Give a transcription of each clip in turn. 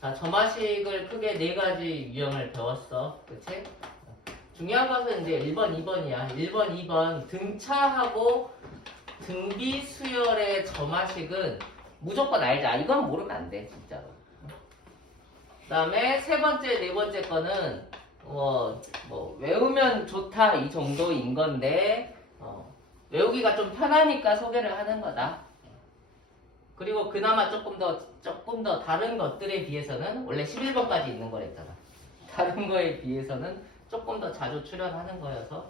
자, 점화식을 크게 네 가지 유형을 배웠어. 그치? 중요한 것은 이제 1번, 2번이야. 1번, 2번 등차하고 등비 수열의 점화식은 무조건 알자. 이건 모르면 안 돼, 진짜로. 그 다음에 세 번째, 네 번째 거는 외우면 좋다 이 정도인 건데 외우기가 좀 편하니까 소개를 하는 거다. 그리고 그나마 조금 더 다른 것들에 비해서는 원래 11번까지 있는 거랬잖아. 다른 거에 비해서는 조금 더 자주 출연하는 거여서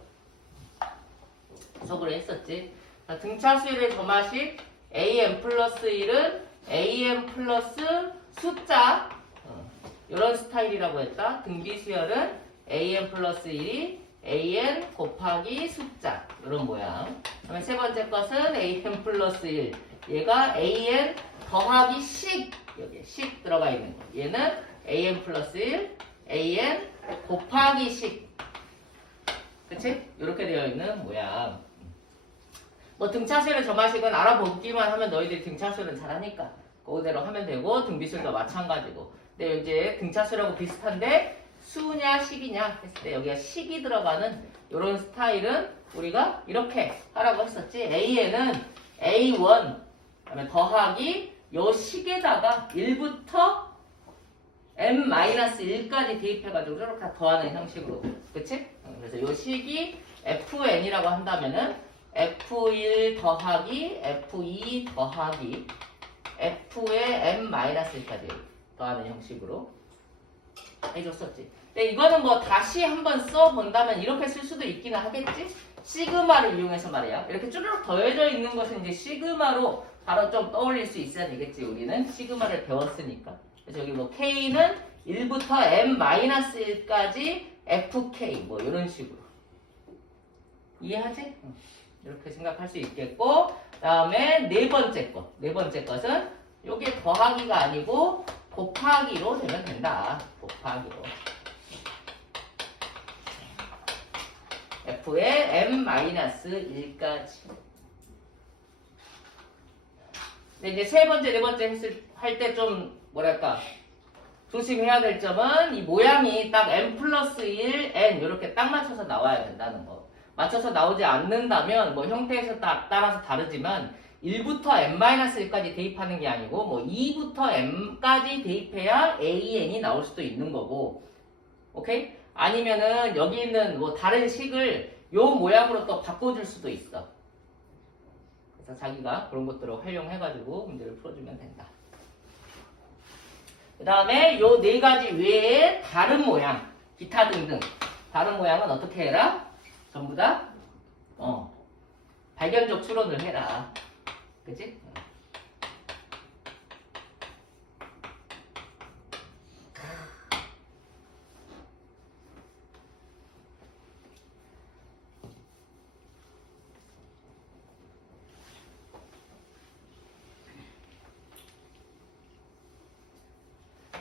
소개를 했었지. 자, 등차수열의 점화식 an 플러스 1은 an 플러스 숫자 이런 스타일이라고 했다. 등비수열은 an 플러스 1이 an 곱하기 숫자 이런 모양. 그다음에 세 번째 것은 an 플러스 1 얘가 an 더하기 식 여기 식 들어가 있는 거. 얘는 an 플러스 1 an 곱하기 식 그치? 이렇게 되어 있는 모양. 뭐 등차수열의 점화식은 알아보기만 하면 너희들이 등차수열은 잘하니까 그대로 하면 되고 등비수열도 마찬가지고. 근데 이제 등차수열하고 비슷한데 수냐 식이냐 했을 때 여기가 식이 들어가는 이런 스타일은 우리가 이렇게 하라고 했었지. A에는 A1 그다음에 더하기 요 식에다가 1부터 m-1까지 대입해가지고 이렇게 더하는 형식으로 그치? 그래서 요 식이 fn이라고 한다면은 f1 더하기 f2 더하기 f의 m-1까지 더하는 형식으로 해줬었지. 근데 이거는 뭐 다시 한번 써본다면 이렇게 쓸 수도 있기는 하겠지? 시그마를 이용해서 말이야. 이렇게 쭈르륵 더해져 있는 것은 이제 시그마로 바로 좀 떠올릴 수 있어야 되겠지. 우리는 시그마를 배웠으니까. 그래서 여기 뭐 K는 1부터 m-1까지 fk 뭐 이런 식으로. 이해하지? 이렇게 생각할 수 있겠고 그 다음에 네 번째 것은 요게 더하기가 아니고 곱하기로 되면 된다. 곱하기로. f의 m-1까지. 근데 이제 세 번째, 네 번째 할 때 좀 뭐랄까 조심해야 될 점은 이 모양이 딱 m 플러스 1, n 이렇게 딱 맞춰서 나와야 된다는 거. 맞춰서 나오지 않는다면 뭐 형태에서 따라서 다르지만 1부터 m-1까지 대입하는 게 아니고 뭐 2부터 m까지 대입해야 an이 나올 수도 있는 거고 오케이? 아니면은 여기 있는 뭐 다른 식을 요 모양으로 또 바꿔줄 수도 있어. 그래서 자기가 그런 것들을 활용해가지고 문제를 풀어주면 된다. 그 다음에 요 네 가지 외에 다른 모양, 기타 등등 다른 모양은 어떻게 해라? 전부 다 발견적 추론을 해라. 그치?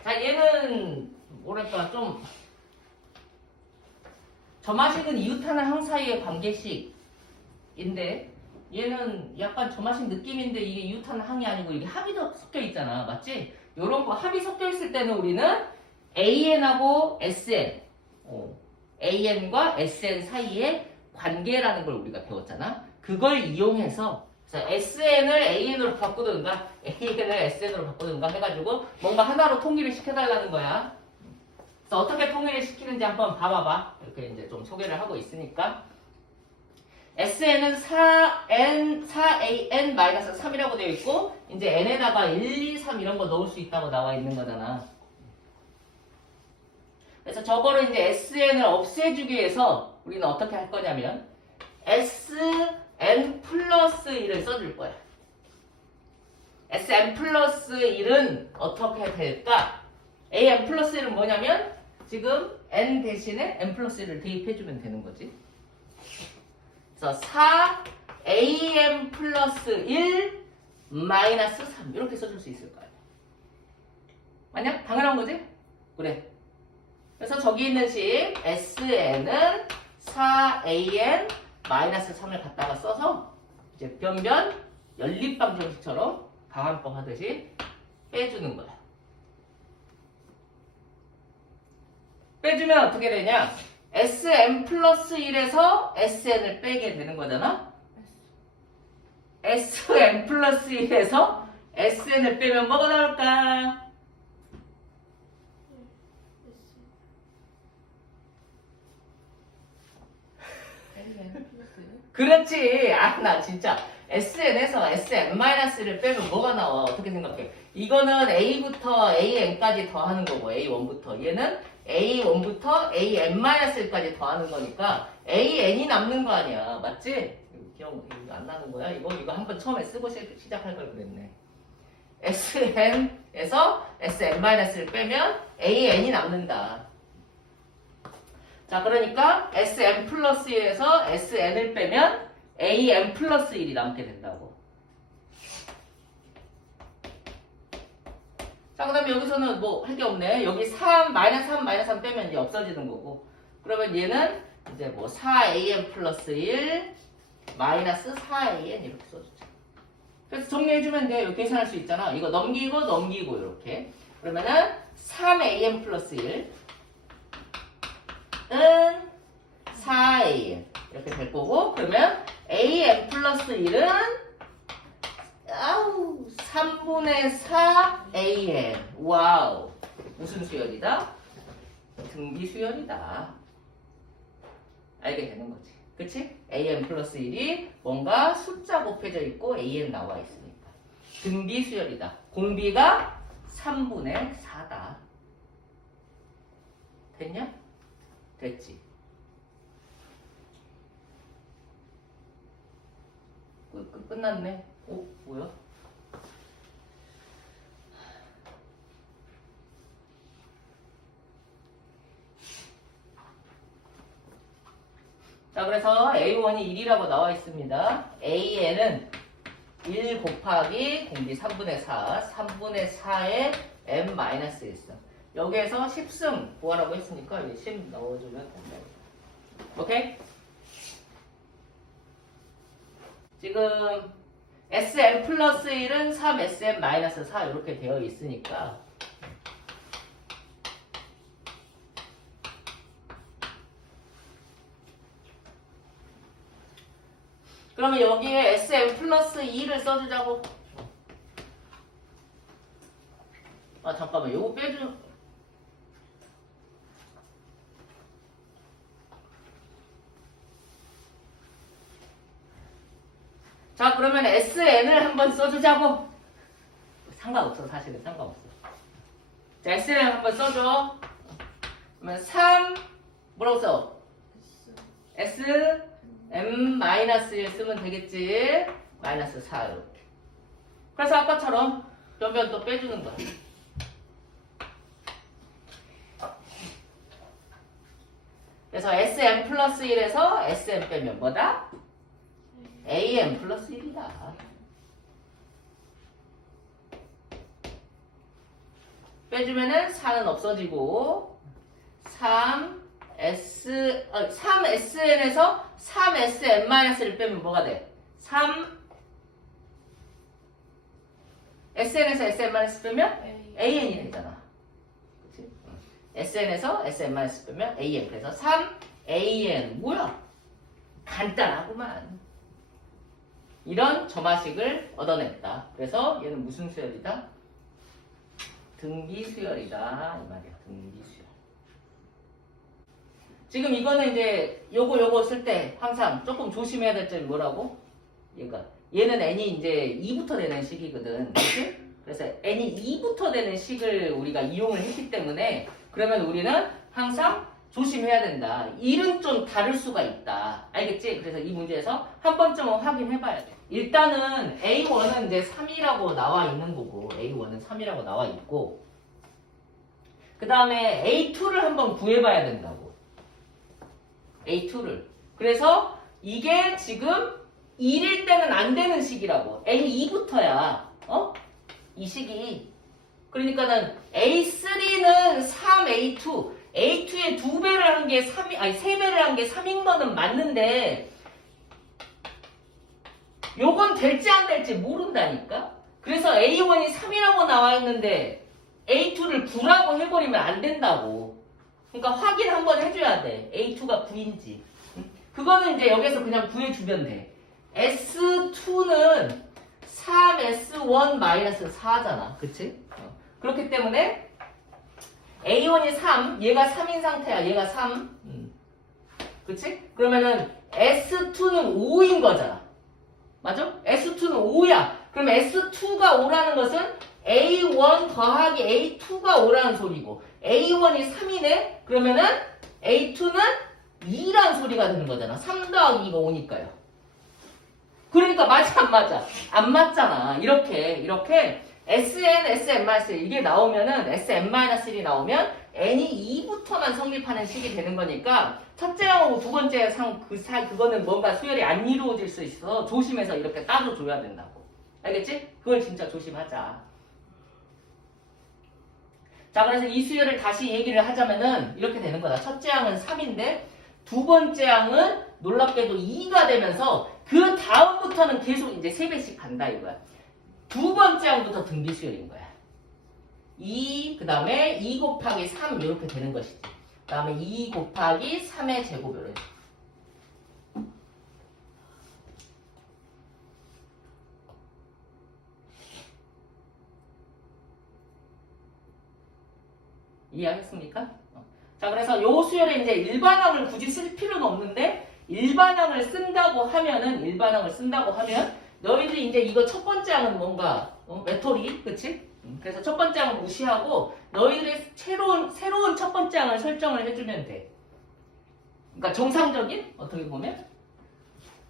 자, 얘는 뭐랄까 좀 점화식은 이웃하나 항 사이의 관계식인데 얘는 약간 점화식 느낌인데 이게 이웃하나 항이 아니고 이게 합이도 섞여 있잖아. 맞지? 요런 거 합이 섞여 있을 때는 우리는 AN하고 SN AN과 SN 사이의 관계라는 걸 우리가 배웠잖아. 그걸 이용해서 그래서 SN을 AN으로 바꾸든가 AN을 SN으로 바꾸든가 해가지고 뭔가 하나로 통일을 시켜달라는 거야. 그래서 어떻게 통일을 시키는지 한번 봐봐봐. 이렇게 이제 좀 소개를 하고 있으니까 SN은 4AN-3이라고 되어 있고 이제 N에다가 1, 2, 3 이런 거 넣을 수 있다고 나와 있는 거잖아. 그래서 저거를 이제 SN을 없애주기 위해서 우리는 어떻게 할 거냐면 SN 플러스 1을 써줄 거야. SN 플러스 1은 어떻게 될까? AN 플러스 1은 뭐냐면 지금 N 대신에 N 플러스 1을 대입해주면 되는 거지. 그래서 4AM 플러스 1 마이너스 3 이렇게 써줄 수 있을 거야. 맞냐? 당연한 거지? 그래. 그래서 저기 있는 식 SN은 4AN 마이너스 3을 갖다가 써서 이제 변변 연립방정식처럼 강한법 하듯이 빼주는 거야. 빼주면 어떻게 되냐? Sn 플러스 1에서 Sn을 빼게 되는 거잖아? Sn 플러스 1에서 Sn을 빼면 뭐가 나올까? 그렇지. 아, 나 진짜 SN에서 SN-를 빼면 뭐가 나와? 어떻게 생각해? 이거는 A부터 AN까지 더하는 거고, A1부터. 얘는 A1부터 AN-1까지 더하는 거니까 AN이 남는 거 아니야. 맞지? 기억 이거 안 나는 거야? 이거 한번 처음에 쓰고 시작할 걸 그랬네. SN에서 SN-를 빼면 AN이 남는다. 자, 그러니까 Sn 플러스 1에서 Sn을 빼면 AN 플러스 1이 남게 된다고. 자, 그 다음에 여기서는 뭐 할 게 없네. 여기 3, 마이너스 3 빼면 이제 없어지는 거고. 그러면 얘는 이제 뭐 4AN 플러스 1, 마이너스 4AN 이렇게 써주자. 그래서 정리해주면 돼. 이렇게 계산할 수 있잖아. 이거 넘기고 이렇게. 그러면은 3AN 플러스 1 은 4an 이렇게 될 거고, 그러면 an 플러스 1은 3분의 4an. 와우, 무슨 수열이다? 등비 수열이다. 알게 되는 거지. 그치? an 플러스 1이 뭔가 숫자 곱해져 있고 an 나와 있으니까 등비 수열이다. 공비가 3분의 4다. 됐냐? 됐지. 끝났네. 오, 뭐야? 자, 그래서 A1이 1이라고 나와 있습니다. AN은 1 곱하기 공비 3분의 4, 3분의 4에 n-1승. 여기에서 10승 구하라고 했으니까 10 넣어주면 된다. 오케이? 지금 Sn 플러스 1은 3Sn 마이너스 4 이렇게 되어 있으니까 그러면 여기에 Sn 플러스 2를 써주자고. 아, 잠깐만, 요거 빼주. 자, 그러면 SN을 한번 써주자고. 상관없어, 사실은 상관없어. 자, SN을 한번 써줘. 그러면 3, 뭐라고 써? S, M-1 쓰면 되겠지. 마이너스 4, 이렇게. 그래서 아까처럼 변변 또 빼주는 거야. 그래서 SM 플러스 1에서 SM 빼면 뭐다? AM 플러스 1이다. 빼주면은 4는 없어지고 3SN에서 3SM-를 빼면 뭐가 돼? 3SN에서 SM- 빼면 AN이 되잖아. 그치? SN에서 SM- 빼면 AN. 그래서 3AN. 뭐야? 간단하구만. 이런 점화식을 얻어냈다. 그래서 얘는 무슨 수열이다? 등비 수열이다. 이 말이야. 등비 수열. 지금 이거는 이제 요거 쓸 때 항상 조금 조심해야 될 점이 뭐라고? 얘는 n이 이제 2부터 되는 식이거든. 그치? 그래서 n이 2부터 되는 식을 우리가 이용을 했기 때문에 그러면 우리는 항상 조심해야 된다. 1은 좀 다를 수가 있다. 알겠지? 그래서 이 문제에서 한 번쯤은 확인해 봐야 돼. 일단은 A1은 이제 3이라고 나와 있는 거고, A1은 3이라고 나와 있고, 그 다음에 A2를 한번 구해봐야 된다고. A2를. 그래서 이게 지금 1일 때는 안 되는 식이라고. N2부터야. 이 식이. 그러니까는 A3는 3A2. A2의 2배를 한 게 3, 3배를 한 게 3인 거는 맞는데, 요건 될지 안 될지 모른다니까? 그래서 A1이 3이라고 나와 있는데 A2를 9라고 해버리면 안 된다고. 그러니까 확인 한번 해줘야 돼. A2가 9인지. 그거는 이제 여기서 그냥 구해주면 돼. S2는 3S1-4잖아. 그치? 그렇기 때문에 A1이 3, 얘가 3인 상태야. 얘가 3. 그치? 그러면은 S2는 5인 거잖아. 맞아? S2는 5야. 그럼 S2가 5라는 것은 A1 더하기 A2가 5라는 소리고 A1이 3이네? 그러면은 A2는 2란 소리가 되는 거잖아. 3 더하기 2가 5니까요. 그러니까 맞아 안 맞아? 안 맞잖아. 이렇게 SN, SM-1 이게 나오면은 SM-1이 나오면 N이 2부터만 성립하는 식이 되는 거니까 첫째 항하고 두 번째 그거는 뭔가 수열이 안 이루어질 수 있어서 조심해서 이렇게 따져줘야 된다고. 알겠지? 그걸 진짜 조심하자. 자, 그래서 이 수열을 다시 얘기를 하자면은 이렇게 되는 거다. 첫째 항은 3인데 두 번째 항은 놀랍게도 2가 되면서 그 다음부터는 계속 이제 3배씩 간다 이거야. 두 번째 항부터 등비 수열인 거야. 2, 그 다음에 2 곱하기 3 이렇게 되는 것이지. 그 다음에 2 곱하기 3의 제곱 이런 식으로. 이해하셨습니까? 자, 그래서 요 수열에 이제 일반항을 굳이 쓸 필요는 없는데 일반항을 쓴다고 하면 너희들이 이제 이거 첫 번째 항은 뭔가 외톨이, 그치? 그래서 첫 번째 항은 무시하고 너희들의 새로운 첫 번째 항을 설정을 해주면 돼. 그러니까 정상적인 어떻게 보면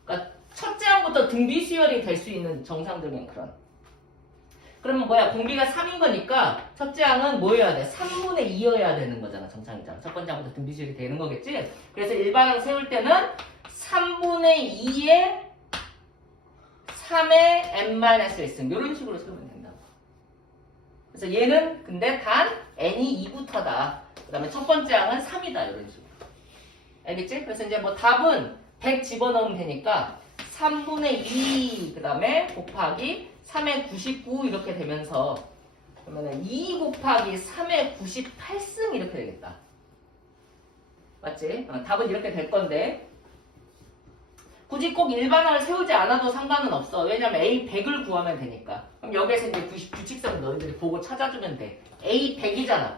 그러니까 첫째 항부터 등비 수열이 될 수 있는 정상적인 그런. 그러면 뭐야? 공비가 3인 거니까 첫째 항은 뭐여야 돼? 3분의 2여야 되는 거잖아. 정상이잖아. 첫 번째 항부터 등비 수열이 되는 거겠지? 그래서 일반항 세울 때는 3분의 2에 3의 n-1승 이런 식으로 세우면 된다고. 그래서 얘는 근데 단 n이 2부터다. 그 다음에 첫 번째 항은 3이다. 이런 식으로. 알겠지? 그래서 이제 뭐 답은 100 집어넣으면 되니까 3분의 2 그 다음에 곱하기 3의 99 이렇게 되면서 그러면은 2 곱하기 3의 98승 이렇게 되겠다. 맞지? 답은 이렇게 될 건데 굳이 꼭 일반항을 세우지 않아도 상관은 없어. 왜냐면 A 100을 구하면 되니까. 그럼 여기에서 이제 규칙성을 너희들이 보고 찾아주면 돼. A 100이잖아.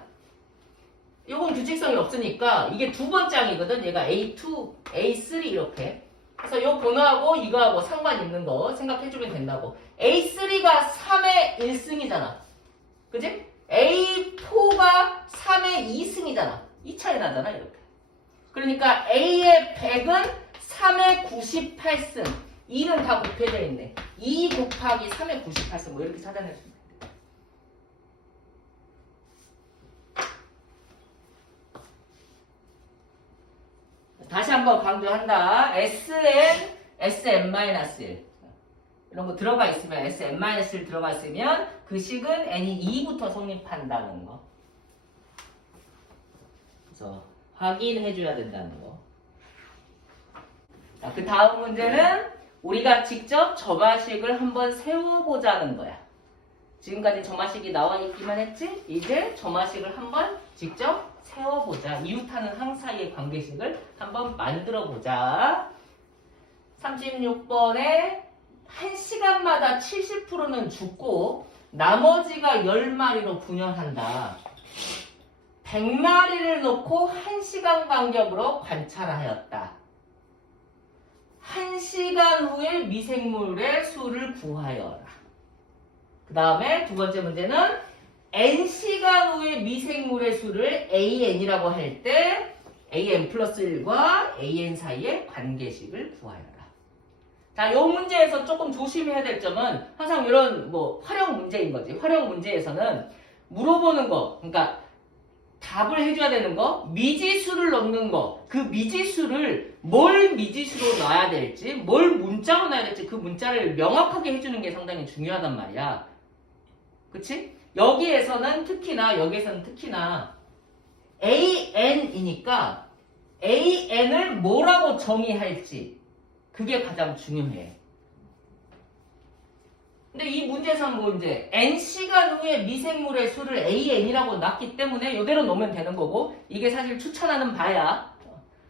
이건 규칙성이 없으니까 이게 두 번째 항이거든. 얘가 A2, A3 이렇게. 그래서 요 번호하고 이거하고 상관 있는 거 생각해주면 된다고. A3가 3의 1승이잖아. 그지? A4가 3의 2승이잖아. 이 차이 나잖아. 이렇게. 그러니까 A의 100은 3의 98승. 2는 다 곱해져 있네. 2 곱하기 3의 98승. 뭐 이렇게 찾아내주면 돼. 다시 한번 강조한다. SN, SM-1. 이런 거 들어가 있으면, SM-1 들어가 있으면 그 식은 n이 2부터 성립한다는 거. 그래서 확인해줘야 된다는 거. 자, 그 다음 문제는 우리가 직접 점화식을 한번 세워보자는 거야. 지금까지 점화식이 나와 있기만 했지? 이제 점화식을 한번 직접 세워보자. 이웃하는 항 사이의 관계식을 한번 만들어보자. 36번에 1시간마다 70%는 죽고 나머지가 10마리로 분열한다. 100마리를 놓고 1시간 간격으로 관찰하였다. 1시간 후에 미생물의 수를 구하여라. 그 다음에 두 번째 문제는 n시간 후에 미생물의 수를 an이라고 할 때 an 플러스 1과 an 사이의 관계식을 구하여라. 자, 이 문제에서 조금 조심해야 될 점은 항상 이런 뭐 활용 문제인 거지. 활용 문제에서는 물어보는 거, 그러니까 답을 해줘야 되는 거, 미지수를 넣는 거, 그 미지수를 뭘 미지수로 넣어야 될지, 뭘 문자로 넣어야 될지 그 문자를 명확하게 해주는 게 상당히 중요하단 말이야. 그치? 여기에서는 특히나 AN이니까 AN을 뭐라고 정의할지 그게 가장 중요해. 근데 이 문제에서는 뭐 이제 n시간 후에 미생물의 수를 AN이라고 놨기 때문에 이대로 놓으면 되는 거고 이게 사실 추천하는 바야.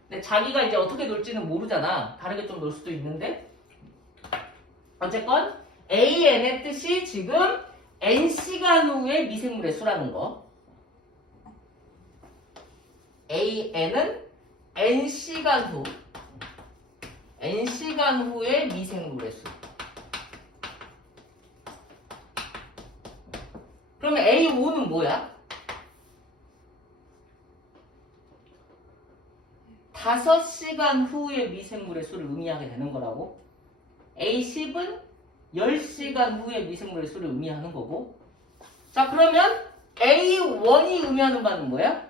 근데 자기가 이제 어떻게 놀지는 모르잖아. 다르게 좀 놀 수도 있는데 어쨌건 AN의 뜻이 지금 n시간 후에 미생물의 수라는 거. AN은 n시간 후에 미생물의 수. 그러면 A5는 뭐야? 5시간 후에 미생물의 수를 의미하게 되는 거라고. A10은 10시간 후에 미생물의 수를 의미하는 거고. 자, 그러면 A1이 의미하는 바는 뭐야?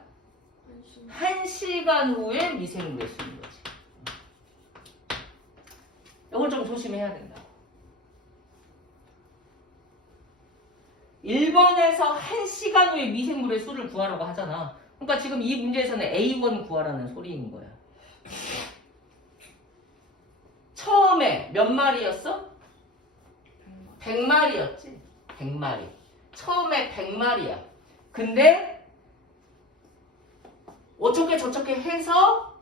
1시간 후에 미생물의 수인 거지. 이걸 좀 조심해야 된다. 1번에서 1시간 후에 미생물의 수를 구하라고 하잖아. 그러니까 지금 이 문제에서는 A1 구하라는 소리인 거야. 처음에 몇 마리였어? 100마리였지. 100마리. 처음에 100마리야. 근데 어떻게 저렇게 해서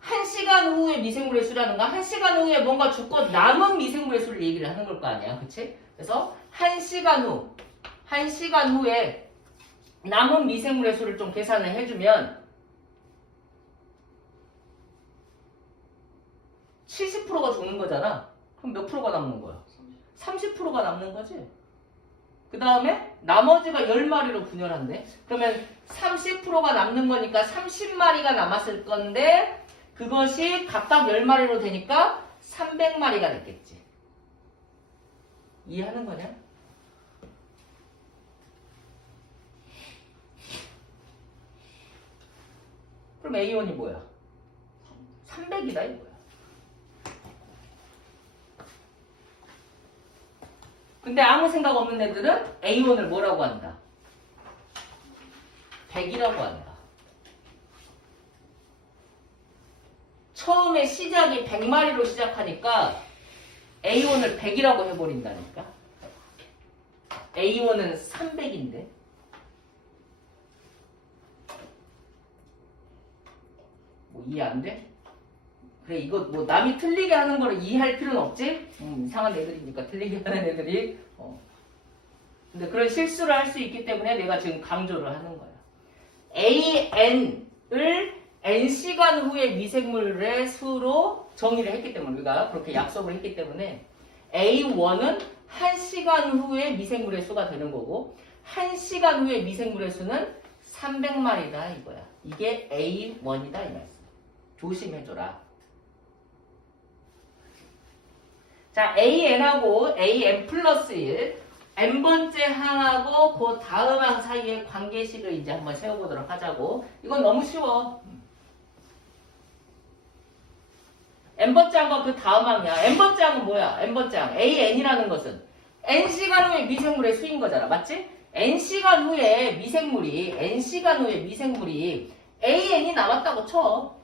1시간 후에 미생물의 수라는 거 1시간 후에 뭔가 죽고 남은 미생물의 수를 얘기를 하는 걸 거 아니야. 그치? 그래서 1시간 후에 남은 미생물의 수를 좀 계산을 해주면 70%가 죽는 거잖아. 그럼 몇 프로가 남는 거야? 30%가 남는 거지. 그 다음에 나머지가 10마리로 분열한대. 그러면 30%가 남는 거니까 30마리가 남았을 건데 그것이 각각 10마리로 되니까 300마리가 됐겠지. 이해하는 거냐? 그럼 A1이 뭐야? 300이다 이거야. 근데 아무 생각 없는 애들은 A1을 뭐라고 한다? 100이라고 한다. 처음에 시작이 100마리로 시작하니까 A1을 100이라고 해버린다니까. A1은 300인데. 뭐 이해 안 돼? 그래 이거 뭐 남이 틀리게 하는 거를 이해할 필요는 없지? 이상한 애들이니까 틀리게 하는 애들이. 근데 그런 실수를 할 수 있기 때문에 내가 지금 강조를 하는 거야. AN을 N시간 후에 미생물의 수로 정의를 했기 때문에 우리가 그렇게 약속을 했기 때문에 A1은 1시간 후에 미생물의 수가 되는 거고 1시간 후에 미생물의 수는 300마리다 이거야. 이게 A1이다 이 말씀. 조심해줘라. 자, AN하고 AN 플러스 1 n번째 항하고 그 다음 항 사이의 관계식을 이제 한번 세워보도록 하자고. 이건 너무 쉬워. n번째 항과 그 다음 항이야. n번째 항은 뭐야? n번째 항 AN이라는 것은 n시간 후에 미생물의 수인 거잖아. 맞지? n시간 후에 미생물이 AN이 남았다고 쳐.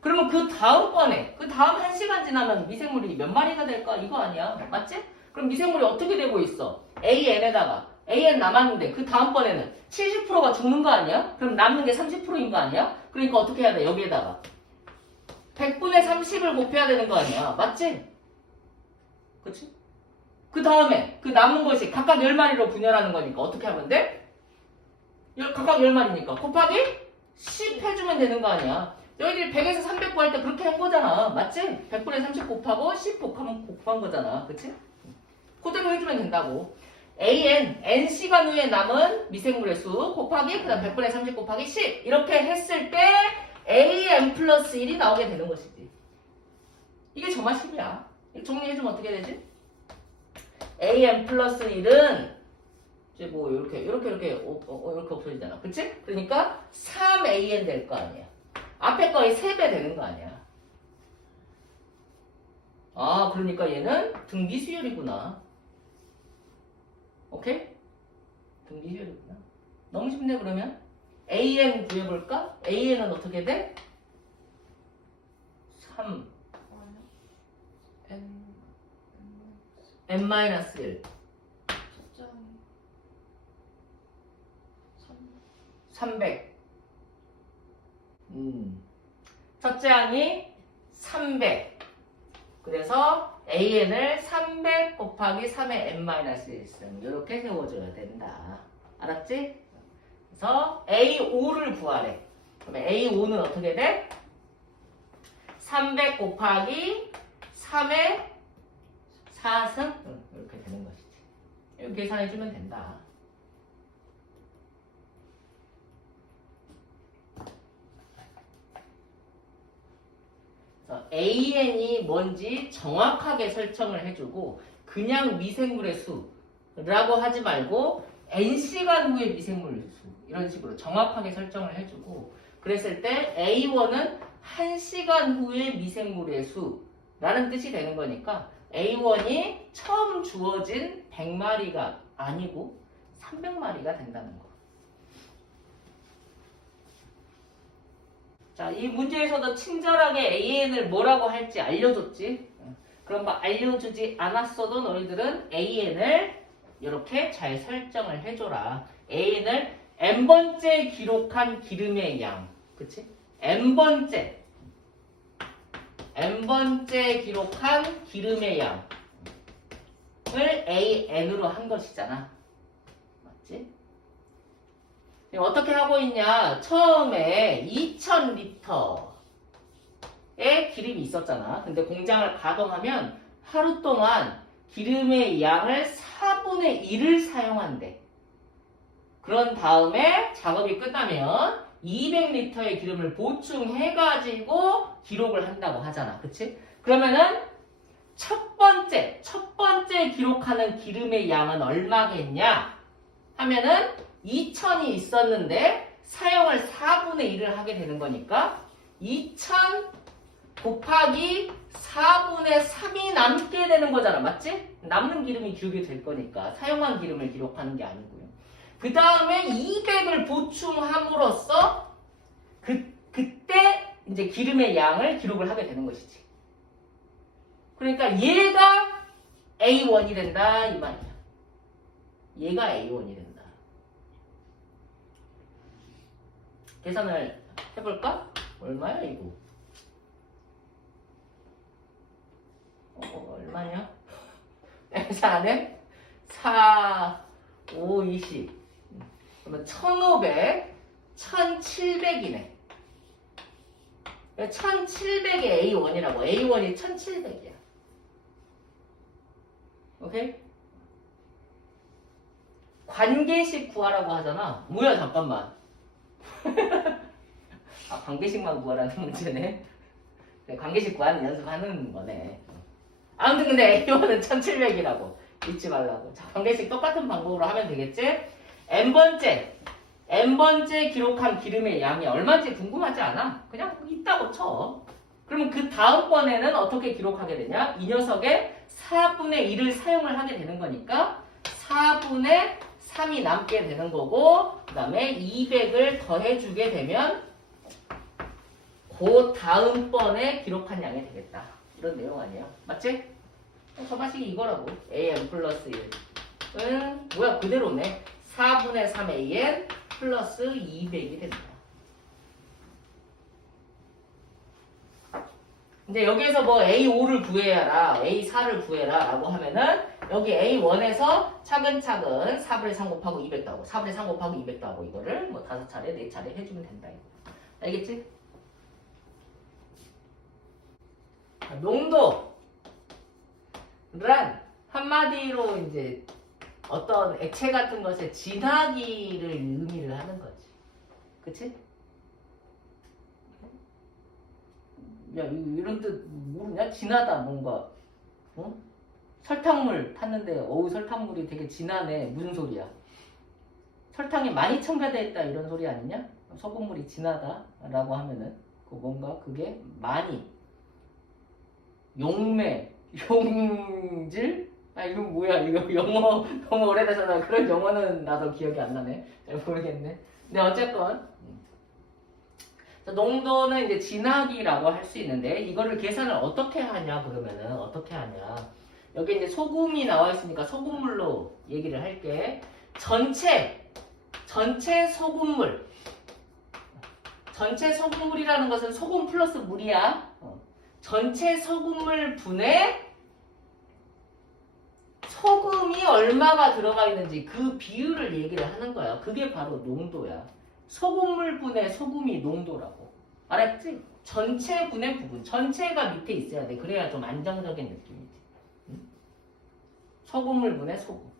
그러면 그 다음번에 그 다음 1시간 지나면 미생물이 몇 마리가 될까? 이거 아니야. 맞지? 그럼 미생물이 어떻게 되고 있어? AN에다가 AN 남았는데 그 다음번에는 70%가 죽는 거 아니야? 그럼 남는 게 30%인 거 아니야? 그러니까 어떻게 해야 돼? 여기에다가 100분의 30을 곱해야 되는 거 아니야. 맞지? 그치? 그 다음에 그 남은 것이 각각 10마리로 분열하는 거니까 어떻게 하면 돼? 각각 10마리니까 곱하기 10 해주면 되는 거 아니야. 너희들이 100에서 300 구할 때 그렇게 한 거잖아. 맞지? 100분의 30 곱하고 10 곱한 거잖아. 그치? 그대로 해주면 된다고. AN, N시간 후에 남은 미생물의 수 곱하기 그 다음 100분의 30 곱하기 10 이렇게 했을 때 AN 플러스 1이 나오게 되는 것이지. 이게 점화식이야. 정리해주면 어떻게 되지? AN 플러스 1은 이제 뭐 이렇게 없어지잖아. 그치? 그러니까 3AN 될 거 아니야. 앞에 거의 3배 되는 거 아니야. 아, 그러니까 얘는 등비수열이구나. 오케이? 등비수열이구나. 너무 쉽네, 그러면. AN 구해볼까? AN은 어떻게 돼? 3. n-1 300 첫째 항이 300 그래서 AN을 300 곱하기 3의 n-1승 이렇게 세워줘야 된다. 알았지? 그래서 A5를 구하래. 그러면 A5는 어떻게 돼? 300 곱하기 3의 4승 이렇게 되는 것이지. 이렇게 계산해주면 된다. AN이 뭔지 정확하게 설정을 해주고 그냥 미생물의 수라고 하지 말고 N시간 후의 미생물 수 이런 식으로 정확하게 설정을 해주고 그랬을 때 A1은 1시간 후의 미생물의 수라는 뜻이 되는 거니까 A1이 처음 주어진 100마리가 아니고 300마리가 된다는 거. 자, 이 문제에서도 친절하게 AN을 뭐라고 할지 알려줬지? 그럼 뭐 알려주지 않았어도 너희들은 AN을 이렇게 잘 설정을 해줘라. AN을 n번째 기록한 기름의 양. 그치? n번째 기록한 기름의 양을 AN으로 한 것이잖아. 맞지? 어떻게 하고 있냐? 처음에 2000리터의 기름이 있었잖아. 근데 공장을 가동하면 하루 동안 기름의 양을 4분의 1을 사용한대. 그런 다음에 작업이 끝나면 200리터의 기름을 보충해가지고 기록을 한다고 하잖아. 그치? 그러면은 첫 번째 기록하는 기름의 양은 얼마겠냐? 하면은 2000이 있었는데 사용을 4분의 1을 하게 되는 거니까 2000 곱하기 4분의 3이 남게 되는 거잖아. 맞지? 남는 기름이 기록이 될 거니까 사용한 기름을 기록하는 게 아니고요. 그 다음에 200을 보충함으로써 그때 이제 기름의 양을 기록을 하게 되는 것이지. 그러니까 얘가 A1이 된다 이 말이야. 얘가 A1이 된다. 계산을 해볼까? 얼마야 이거? 얼마냐? 계산해? 4, 5, 20 그러면 1500 1700이네 1700이 A1이라고 A1이 1700이야 오케이? 관계식 구하라고 하잖아 뭐야 잠깐만 아, 관계식만 구하라는 문제네. 관계식 구하는 연습하는 거네. 아무튼 근데 A1은 1700이라고 잊지 말라고. 자, 관계식 똑같은 방법으로 하면 되겠지? n번째 기록한 기름의 양이 얼마인지 궁금하지 않아? 그냥 있다고 쳐. 그러면 그 다음번에는 어떻게 기록하게 되냐? 이 녀석의 4분의 1을 사용을 하게 되는 거니까 4분의 3이 남게 되는 거고 그 다음에 200을 더해주게 되면 그 다음번에 기록한 양이 되겠다. 이런 내용 아니에요? 맞지? 서바식이 이거라고. AN 플러스 1은 뭐야 그대로네. 4분의 3 AN 플러스 200이 된다. 근데 여기에서 뭐 A5를 구해라, A4를 구해라 라고 하면은 여기 A1에서 차근차근 4분의 3 곱하고 200도 하고 4분의 3 곱하고 200도 하고 이거를 뭐 5차례, 4차례 해주면 된다. 이거. 알겠지? 농도란 한마디로 이제 어떤 액체 같은 것의 진하기를 의미를 하는 거지. 그치? 야, 이런 뜻 모르냐? 진하다, 뭔가. 어? 설탕물 탔는데, 어우, 설탕물이 되게 진하네. 무슨 소리야? 설탕이 많이 첨가되어 있다, 이런 소리 아니냐? 소금물이 진하다, 라고 하면은, 뭔가 그게 많이. 용매, 용질? 아, 이거 뭐야? 이거 영어 너무 오래돼서 그런 영어는 나도 기억이 안 나네. 잘 모르겠네. 근데 어쨌건. 농도는 이제 진하기라고 할 수 있는데 이거를 계산을 어떻게 하냐 그러면은 어떻게 하냐 여기 이제 소금이 나와 있으니까 소금물로 얘기를 할게. 전체 소금물. 전체 소금물이라는 것은 소금 플러스 물이야. 전체 소금물 분에 소금이 얼마가 들어가 있는지 그 비율을 얘기를 하는 거야. 그게 바로 농도야. 소금물 분의 소금이 농도라고. 알았지? 전체 분의 부분. 전체가 밑에 있어야 돼. 그래야 좀 안정적인 느낌이지. 소금물 분의 소금.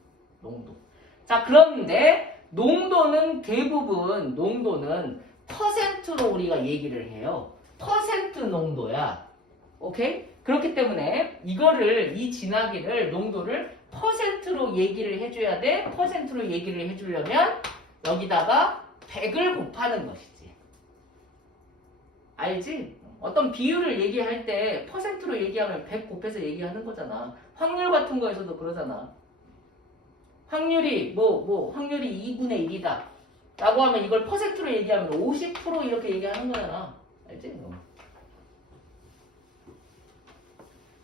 농도. 자, 그런데 농도는 대부분 농도는 퍼센트로 우리가 얘기를 해요. 퍼센트 농도야. 오케이? 그렇기 때문에 이 진하기를 농도를 퍼센트로 얘기를 해줘야 돼. 퍼센트로 얘기를 해주려면 여기다가 100을 곱하는 것이지. 알지? 어떤 비율을 얘기할 때 퍼센트로 얘기하면 100 곱해서 얘기하는 거잖아. 확률 같은 거에서도 그러잖아. 확률이 확률이 2분의 1이다 라고 하면 이걸 퍼센트로 얘기하면 50% 이렇게 얘기하는 거잖아. 알지?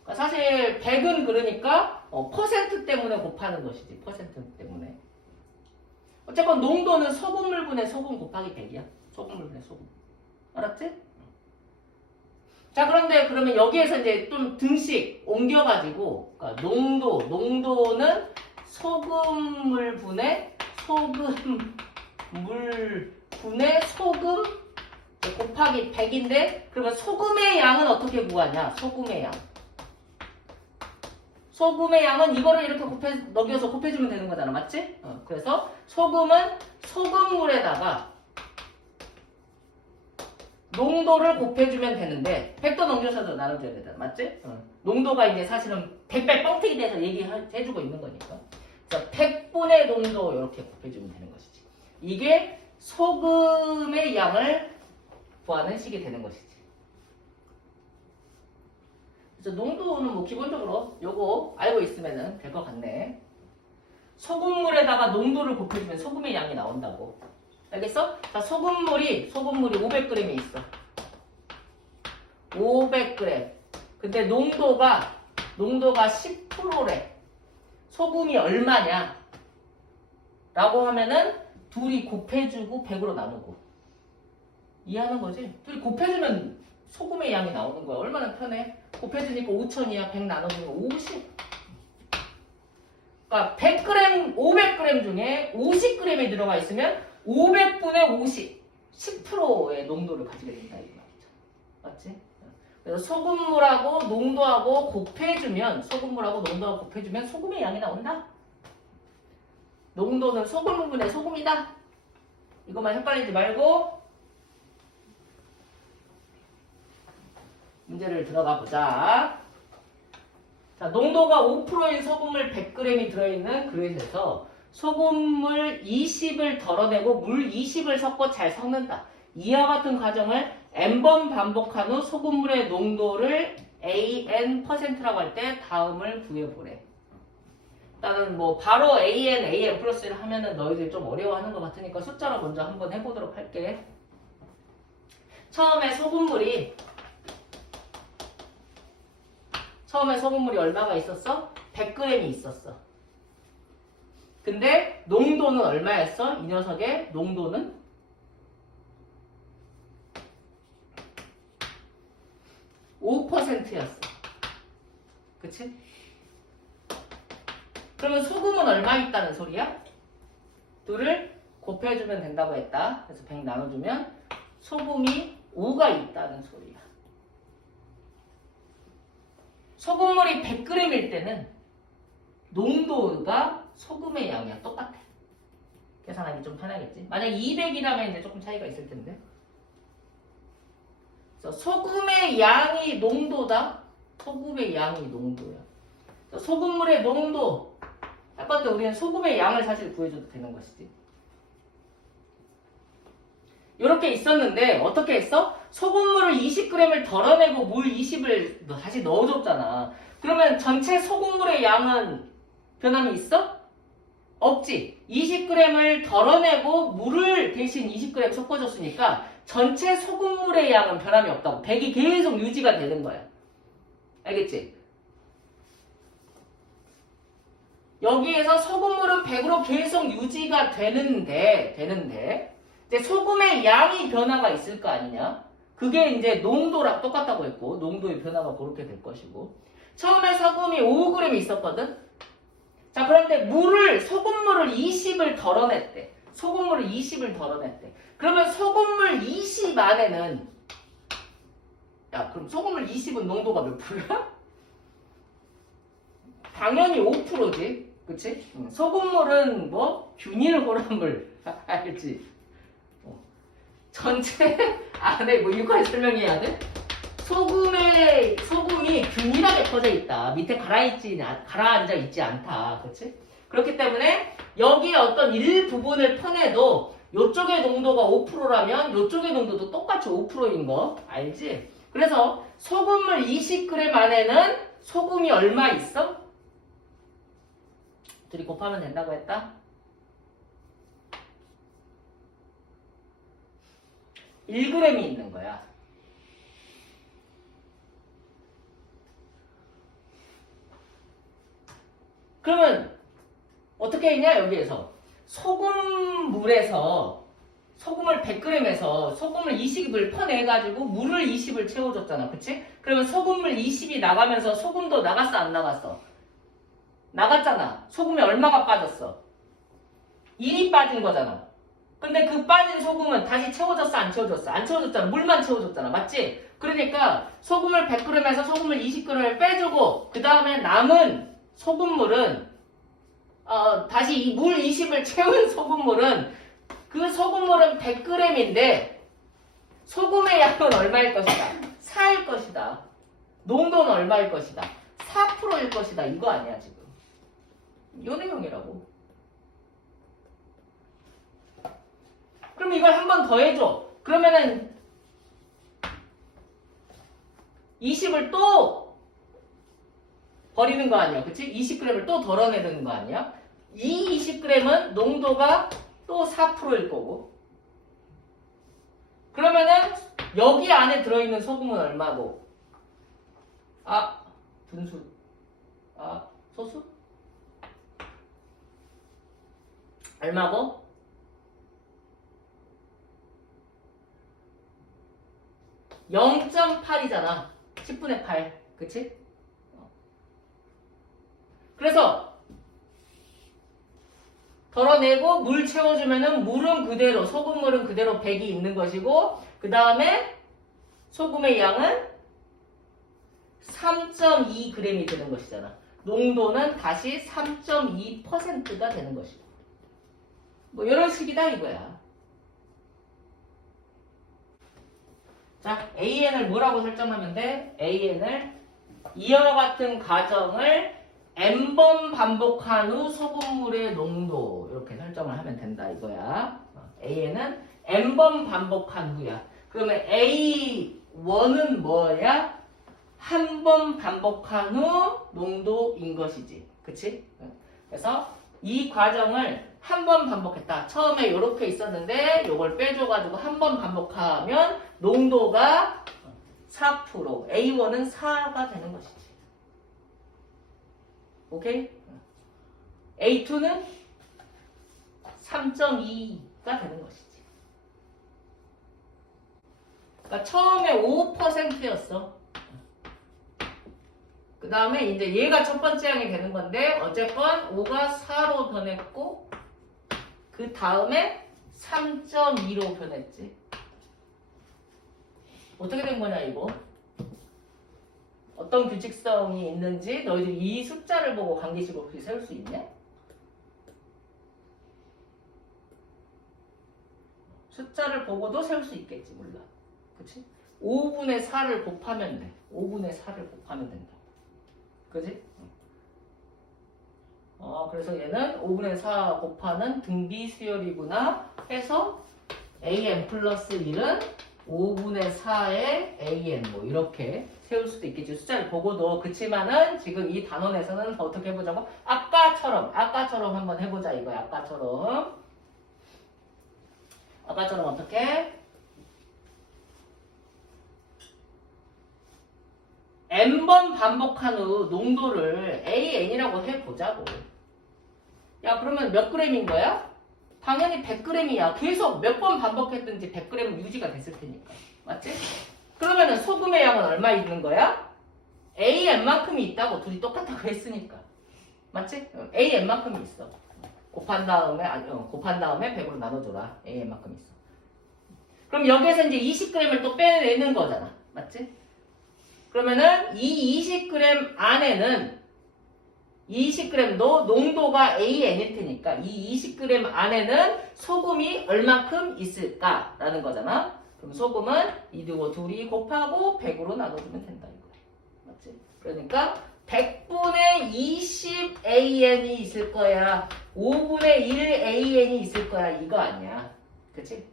그러니까 사실 100은 그러니까 퍼센트 때문에 곱하는 것이지. 퍼센트 때문에. 어쨌건 농도는 소금물분의 소금 곱하기 100이야. 소금물분의 소금. 알았지? 자, 그런데 그러면 여기에서 이제 좀 등씩 옮겨가지고 그러니까 농도는 소금물분의 소금 곱하기 100인데 그러면 소금의 양은 어떻게 구하냐? 소금의 양은 이거를 이렇게 넘겨서 곱해주면 되는 거잖아. 맞지? 그래서 소금은 소금물에다가 농도를 곱해주면 되는데 100도 넘겨서도 나눠줘야 되잖아. 맞지? 농도가 이제 사실은 100배 뻥튀기 돼서 얘기해주고 있는 거니까. 그래서 100분의 농도 이렇게 곱해주면 되는 것이지. 이게 소금의 양을 구하는 식이 되는 것이지. 그래서 농도는 뭐 기본적으로 요거 알고 있으면 될 것 같네. 소금물에다가 농도를 곱해주면 소금의 양이 나온다고. 알겠어? 자, 소금물이 500g이 있어. 500g. 근데 농도가 10%래. 소금이 얼마냐? 라고 하면은 둘이 곱해주고 100으로 나누고. 이해하는 거지? 둘이 곱해주면 소금의 양이 나오는 거야. 얼마나 편해? 곱해주니까 5,000이야. 100 나눠주면 50. 그러니까 100g, 500g 중에 50g이 들어가 있으면 500분의 50, 10%의 농도를 가지게 된다 이 말이죠. 맞지? 그래서 소금물하고 농도하고 곱해주면 소금의 양이 나온다. 농도는 소금분의 소금이다. 이것만 헷갈리지 말고 문제를 들어가 보자. 자, 농도가 5%인 소금물 100g이 들어있는 그릇에서 소금물 20을 덜어내고 물 20을 섞어 잘 섞는다. 이와 같은 과정을 n번 반복한 후 소금물의 농도를 AN%라고 할 때 다음을 구해보래. 일단은 뭐 바로 AN 플러스를 하면은 너희들 좀 어려워하는 것 같으니까 숫자로 먼저 한번 해보도록 할게. 처음에 소금물이 얼마가 있었어? 100g이 있었어. 근데 농도는 얼마였어? 이 녀석의 농도는 5%였어. 그치? 그러면 소금은 얼마 있다는 소리야? 둘을 곱해주면 된다고 했다. 그래서 100 나눠주면 소금이 5가 있다는 소리야. 소금물이 100g일 때는 농도가 소금의 양이야. 똑같아. 계산하기 좀 편하겠지. 만약 200이라면 이제 조금 차이가 있을 텐데. 그래서 소금의 양이 농도다. 소금의 양이 농도야. 소금물의 농도. 할 건데 우리는 소금의 양을 사실 구해줘도 되는 것이지. 이렇게 있었는데 어떻게 했어? 소금물을 20g을 덜어내고 물 20을 다시 넣어줬잖아. 그러면 전체 소금물의 양은 변함이 있어? 없지. 20g을 덜어내고 물을 대신 20g 섞어줬으니까 전체 소금물의 양은 변함이 없다고. 100이 계속 유지가 되는 거야. 알겠지? 여기에서 소금물은 100으로 계속 유지가 되는데 이제 소금의 양이 변화가 있을 거 아니냐? 그게 이제 농도랑 똑같다고 했고 농도의 변화가 그렇게 될 것이고 처음에 소금이 5g 있었거든? 자 그런데 소금물을 20을 덜어냈대. 소금물을 20을 덜어냈대. 그러면 소금물 20 안에는 야 그럼 소금물 20은 농도가 몇 프로야? 당연히 5%지. 그치? 소금물은 뭐 균일호합물 알지? 전체 안에 뭐 여기까지 설명해야 돼? 소금이 균일하게 퍼져 있다. 밑에 가라앉아 있지 않다. 그렇지? 그렇기 때문에 여기에 어떤 일부분을 퍼내도 이쪽의 농도가 5%라면 이쪽의 농도도 똑같이 5%인 거 알지? 그래서 소금물 20g 안에는 소금이 얼마 있어? 둘이 곱하면 된다고 했다? 1g이 있는 거야. 그러면 어떻게 했냐 여기에서 소금물에서 소금을 100g에서 소금을 20을 퍼내가지고 물을 20을 채워줬잖아. 그치? 그러면 소금물 20이 나가면서 소금도 나갔어 안 나갔어? 나갔잖아. 소금이 얼마가 빠졌어? 1이 빠진 거잖아. 근데 그 빠진 소금은 다시 채워졌어 안 채워졌어? 안 채워졌잖아. 물만 채워줬잖아. 맞지? 그러니까 소금을 100g에서 소금을 20g을 빼주고 그 다음에 남은 소금물은 다시 이 물 20을 채운 소금물은 그 소금물은 100g인데 소금의 양은 얼마일 것이다? 4일 것이다. 농도는 얼마일 것이다? 4%일 것이다. 이거 아니야 지금. 요 내용이라고. 그럼 이걸 한 번 더 해줘. 그러면은 20을 또 버리는 거 아니야. 그치? 20g을 또 덜어내는 거 아니야? 이 20g은 농도가 또 4%일 거고. 그러면은 여기 안에 들어있는 소금은 얼마고? 분수. 소수? 얼마고? 0.8이잖아. 10분의 8. 그치? 그래서 덜어내고 물 채워주면은 물은 그대로, 소금물은 그대로 100이 있는 것이고 그 다음에 소금의 양은 3.2g이 되는 것이잖아. 농도는 다시 3.2%가 되는 것이고 뭐 이런 식이다 이거야. 자, AN을 뭐라고 설정하면 돼? AN을 이와 같은 과정을 n번 반복한 후 소금물의 농도 이렇게 설정을 하면 된다 이거야. AN은 n번 반복한 후야. 그러면 A1은 뭐야? 한 번 반복한 후 농도인 것이지. 그치? 그래서 이 과정을 한 번 반복했다. 처음에 이렇게 있었는데 이걸 빼줘가지고 한 번 반복하면 농도가 4%, A1은 4가 되는 것이지. 오케이? A2는 3.2가 되는 것이지. 그러니까 처음에 5%였어. 그 다음에 이제 얘가 첫 번째 항이 되는 건데 어쨌건 5가 4로 변했고 그 다음에 3.2로 변했지. 어떻게 된 거냐 이거? 어떤 규칙성이 있는지 너희들이 이 숫자를 보고 관계식을 그렇게 세울 수 있냐? 숫자를 보고도 세울 수 있겠지 몰라. 그치? 5분의 4를 곱하면 돼. 5분의 4를 곱하면 된다. 그지? 그래서 얘는 5분의 4 곱하는 등비 수열이구나 해서 AN 플러스 1은 5분의 4의 AN 뭐 이렇게 세울 수도 있겠지. 숫자를 보고도. 그치만은 지금 이 단원에서는 어떻게 해보자고? 아까처럼 한번 해보자 이거야. 아까처럼 어떻게? n번 반복한 후 농도를 AN이라고 해보자고. 야, 그러면 몇 g인 거야? 당연히 100g이야. 계속 몇 번 반복했든지 100g은 유지가 됐을 테니까. 맞지? 그러면은 소금의 양은 얼마 있는 거야? AN만큼이 있다고. 둘이 똑같다고 했으니까. 맞지? AN만큼이 있어. 곱한 다음에 100으로 나눠줘라. AN만큼 있어. 그럼 여기에서 이제 20g을 또 빼내는 거잖아. 맞지? 그러면은 이 20g 안에는 20g도 농도가 AN일 테니까 이 20g 안에는 소금이 얼만큼 있을까라는 거잖아. 그럼 소금은 이거 둘이 곱하고 100으로 나눠주면 된다 이거야. 맞지? 그러니까 100분의 20 AN이 있을 거야. 5분의 1 AN이 있을 거야. 이거 아니야. 그치?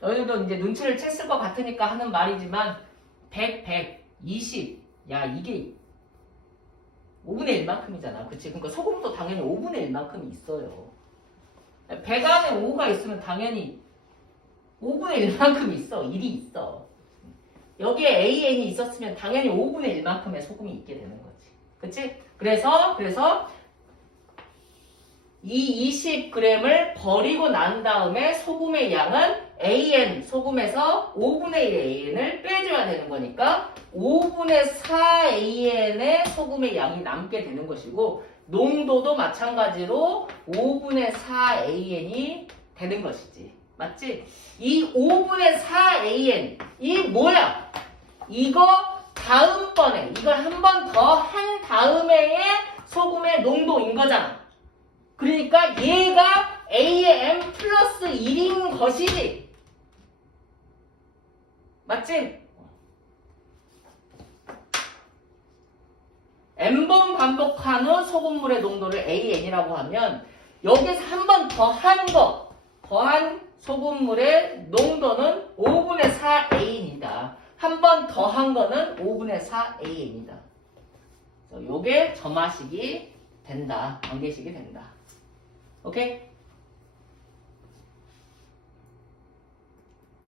너희들도 이제 눈치를 챘을 것 같으니까 하는 말이지만 100, 20 야 이게 5분의 1만큼이잖아. 그치? 그러니까 소금도 당연히 5분의 1만큼이 있어요. 100 안에 5가 있으면 당연히 5분의 1만큼이 있어. 1이 있어. 여기에 AN이 있었으면 당연히 5분의 1만큼의 소금이 있게 되는 거지. 그치? 그래서 이 20g을 버리고 난 다음에 소금의 양은 AN, 소금에서 5분의 1 AN을 빼줘야 되는 거니까 5분의 4 AN의 소금의 양이 남게 되는 것이고 농도도 마찬가지로 5분의 4 AN이 되는 것이지. 맞지? 이 5분의 4 AN, 이 뭐야? 이거 다음번에, 이걸 한 번 더 한 다음에의 소금의 농도인 거잖아. 그러니까 얘가 AN 플러스 1인 것이지. 맞지? n번 반복한 후 소금물의 농도를 AN이라고 하면 여기서 한 번 더한 소금물의 농도는 5분의 4 AN이다. 한 번 더한 거는 5분의 4 AN이다. 요게 점화식이 된다. 관계식이 된다. 오케이?